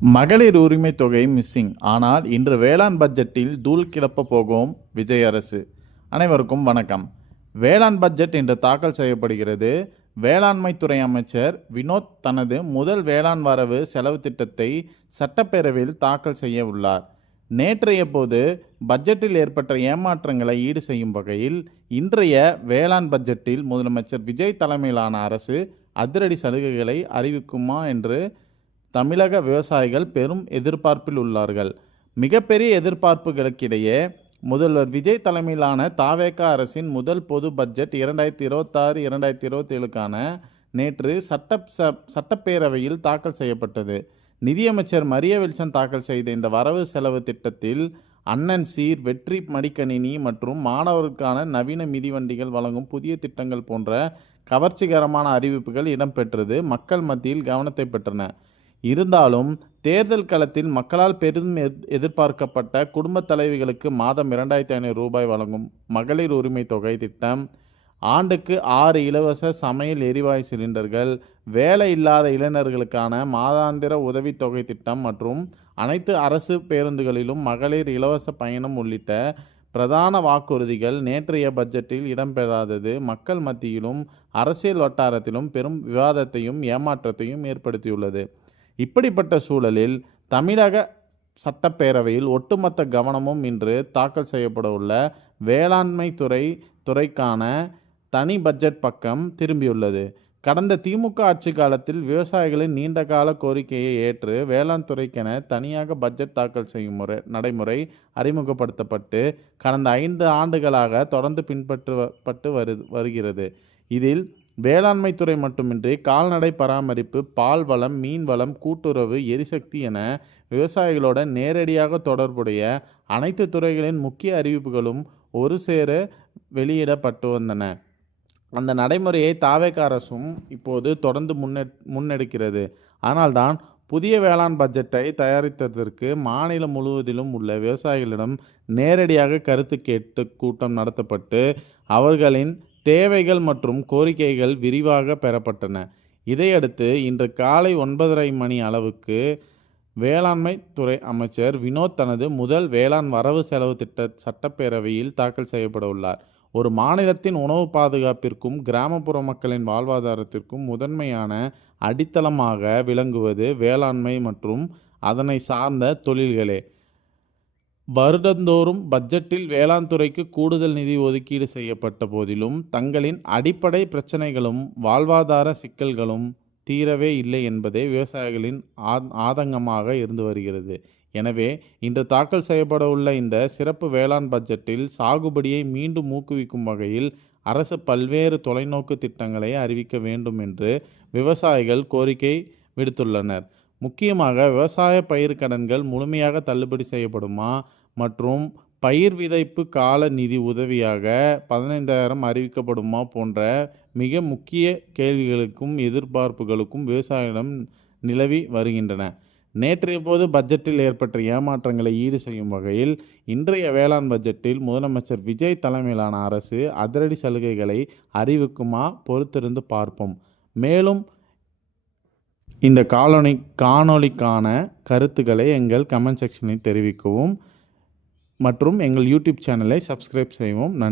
மகளிர் உரிமை தொகை மிஸ்ஸிங். ஆனால் இன்று வேளாண் பட்ஜெட்டில் தூள் கிளப்ப போகும் விஜய் அரசு. அனைவருக்கும் வணக்கம். வேளாண் பட்ஜெட் இன்று தாக்கல் செய்யப்படுகிறது. வேளாண்மை துறை அமைச்சர் வினோத் தனது முதல் வேளாண் வரவு செலவு திட்டத்தை சட்டப்பேரவையில் தாக்கல் செய்ய உள்ளார். நேற்றைய போது பட்ஜெட்டில் ஏற்பட்ட ஏமாற்றங்களை ஈடு செய்யும் வகையில் இன்றைய வேளாண் பட்ஜெட்டில் முதலமைச்சர் விஜய் தலைமையிலான அரசு அதிரடி சலுகைகளை அறிவிக்குமா என்று தமிழக விவசாயிகள் பெரும் எதிர்பார்ப்பில் உள்ளார்கள். மிகப்பெரிய எதிர்பார்ப்புகளுக்கிடையே முதல்வர் விஜய் தலைமையிலான தாவேகா அரசின் முதல் பொது பட்ஜெட் 2026-2027க்கான நேற்று சட்டப்பேரவையில் தாக்கல் செய்யப்பட்டது. நிதியமைச்சர் மரிய வில்சன் தாக்கல் செய்த இந்த வரவு செலவு திட்டத்தில் அண்ணன் சீர், வெற்றி மடிக்கணினி மற்றும் மாணவர்களுக்கான நவீன மிதிவண்டிகள் வழங்கும் புதிய திட்டங்கள் போன்ற கவர்ச்சிகரமான அறிவிப்புகள் இடம்பெற்றது மக்கள் மத்தியில் கவனத்தை பெற்றன. இருந்தாலும் தேர்தல் களத்தில் மக்களால் பெரிதும் எதிர்பார்க்கப்பட்ட குடும்ப தலைவிகளுக்கு மாதம் 2500 ரூபாய் வழங்கும் மகளிர் உரிமை தொகை திட்டம், ஆண்டுக்கு 6 இலவச சமையல் எரிவாயு சிலிண்டர்கள், வேலை இல்லாத இளைஞர்களுக்கான மாதாந்திர உதவித்தொகை திட்டம் மற்றும் அனைத்து அரசு பேருந்துகளிலும் மகளிர் இலவச பயணம் உள்ளிட்ட பிரதான வாக்குறுதிகள் நேற்றைய பட்ஜெட்டில் இடம்பெறாதது மக்கள் மத்தியிலும் அரசியல் வட்டாரத்திலும் பெரும் விவாதத்தையும் ஏமாற்றத்தையும் ஏற்படுத்தியுள்ளது. இப்படிப்பட்ட சூழலில் தமிழக சட்டப்பேரவையில் ஒட்டுமொத்த கவனமும் இன்று தாக்கல் செய்யப்பட உள்ள வேளாண்மை துறைக்கான தனி பட்ஜெட் பக்கம் திரும்பியுள்ளது. கடந்த திமுக ஆட்சி காலத்தில் விவசாயிகளின் நீண்டகால கோரிக்கையை ஏற்று வேளாண் துறைக்கென தனியாக பட்ஜெட் தாக்கல் செய்யும் நடைமுறை அறிமுகப்படுத்தப்பட்டு கடந்த 5 ஆண்டுகளாக தொடர்ந்து பின்பற்றப்பட்டு வருகிறது. இதில் வேளாண்மை துறை மட்டுமின்றி கால்நடை பராமரிப்பு, பால் வளம், மீன் வளம், கூட்டுறவு, எரிசக்தி என விவசாயிகளோட நேரடியாக தொடர்புடைய அனைத்து துறைகளின் முக்கிய அறிவிப்புகளும் ஒரு சேர வெளியிடப்பட்டு வந்தன. அந்த நடைமுறையை தாவேகா அரசும் இப்போது தொடர்ந்து முன்னெடுக்கிறது. ஆனால்தான் புதிய வேளாண் பட்ஜெட்டை தயாரித்ததற்கு மாநிலம் முழுவதிலும் உள்ள விவசாயிகளிடம் நேரடியாக கருத்து கேட்டு கூட்டம் நடத்தப்பட்டு அவர்களின் தேவைகள் மற்றும் கோரிக்கைகள் விரிவாக பெறப்பட்டன. இதையடுத்து இன்று காலை 9:30 மணி அளவுக்கு வேளாண்மை துறை அமைச்சர் வினோத் தனது முதல் வேளாண் வரவு செலவு திட்ட சட்டப்பேரவையில் தாக்கல் செய்யப்பட உள்ளார். ஒரு மாநிலத்தின் உணவு பாதுகாப்பிற்கும் கிராமப்புற மக்களின் வாழ்வாதாரத்திற்கும் முதன்மையான அடித்தளமாக விளங்குவது வேளாண்மை மற்றும் அதனை சார்ந்த தொழில்களே. வருடந்தோறும் பட்ஜெட்டில் வேளாண் துறைக்கு கூடுதல் நிதி ஒதுக்கீடு செய்யப்பட்ட போதிலும் தங்களின் அடிப்படை பிரச்சனைகளும் வாழ்வாதார சிக்கல்களும் தீரவே இல்லை என்பதே விவசாயிகளின் ஆதங்கமாக இருந்து வருகிறது. எனவே இன்று தாக்கல் செய்யப்பட உள்ள இந்த சிறப்பு வேளாண் பட்ஜெட்டில் சாகுபடியை மீண்டும் ஊக்குவிக்கும் வகையில் அரசு பல்வேறு தொலைநோக்கு திட்டங்களை அறிவிக்க வேண்டும் என்று விவசாயிகள் கோரிக்கை விடுத்துள்ளனர். முக்கியமாக விவசாய பயிர் கடன்கள் முழுமையாக தள்ளுபடி செய்யப்படுமா மற்றும் பயிர் விதைப்பு கால நிதி உதவியாக 15,000 அறிவிக்கப்படுமா போன்ற மிக முக்கிய கேள்விகளுக்கும் எதிர்பார்ப்புகளுக்கும் விவசாயிகளிடம் நிலவி வருகின்றன. நேற்றைய போது பட்ஜெட்டில் ஏற்பட்ட ஏமாற்றங்களை ஈடு செய்யும் வகையில் இன்றைய வேளாண் பட்ஜெட்டில் முதலமைச்சர் விஜய் தலைமையிலான அரசு அதிரடி சலுகைகளை அறிவிக்குமா? பொறுத்திருந்து பார்ப்போம். மேலும் இந்த காணொளிக்கான கருத்துக்களை எங்கள் கமெண்ட் செக்ஷனில் தெரிவிக்கவும் மற்றும் எங்கள் யூடியூப் சேனலை சப்ஸ்கிரைப் செய்வோம். நன்றி.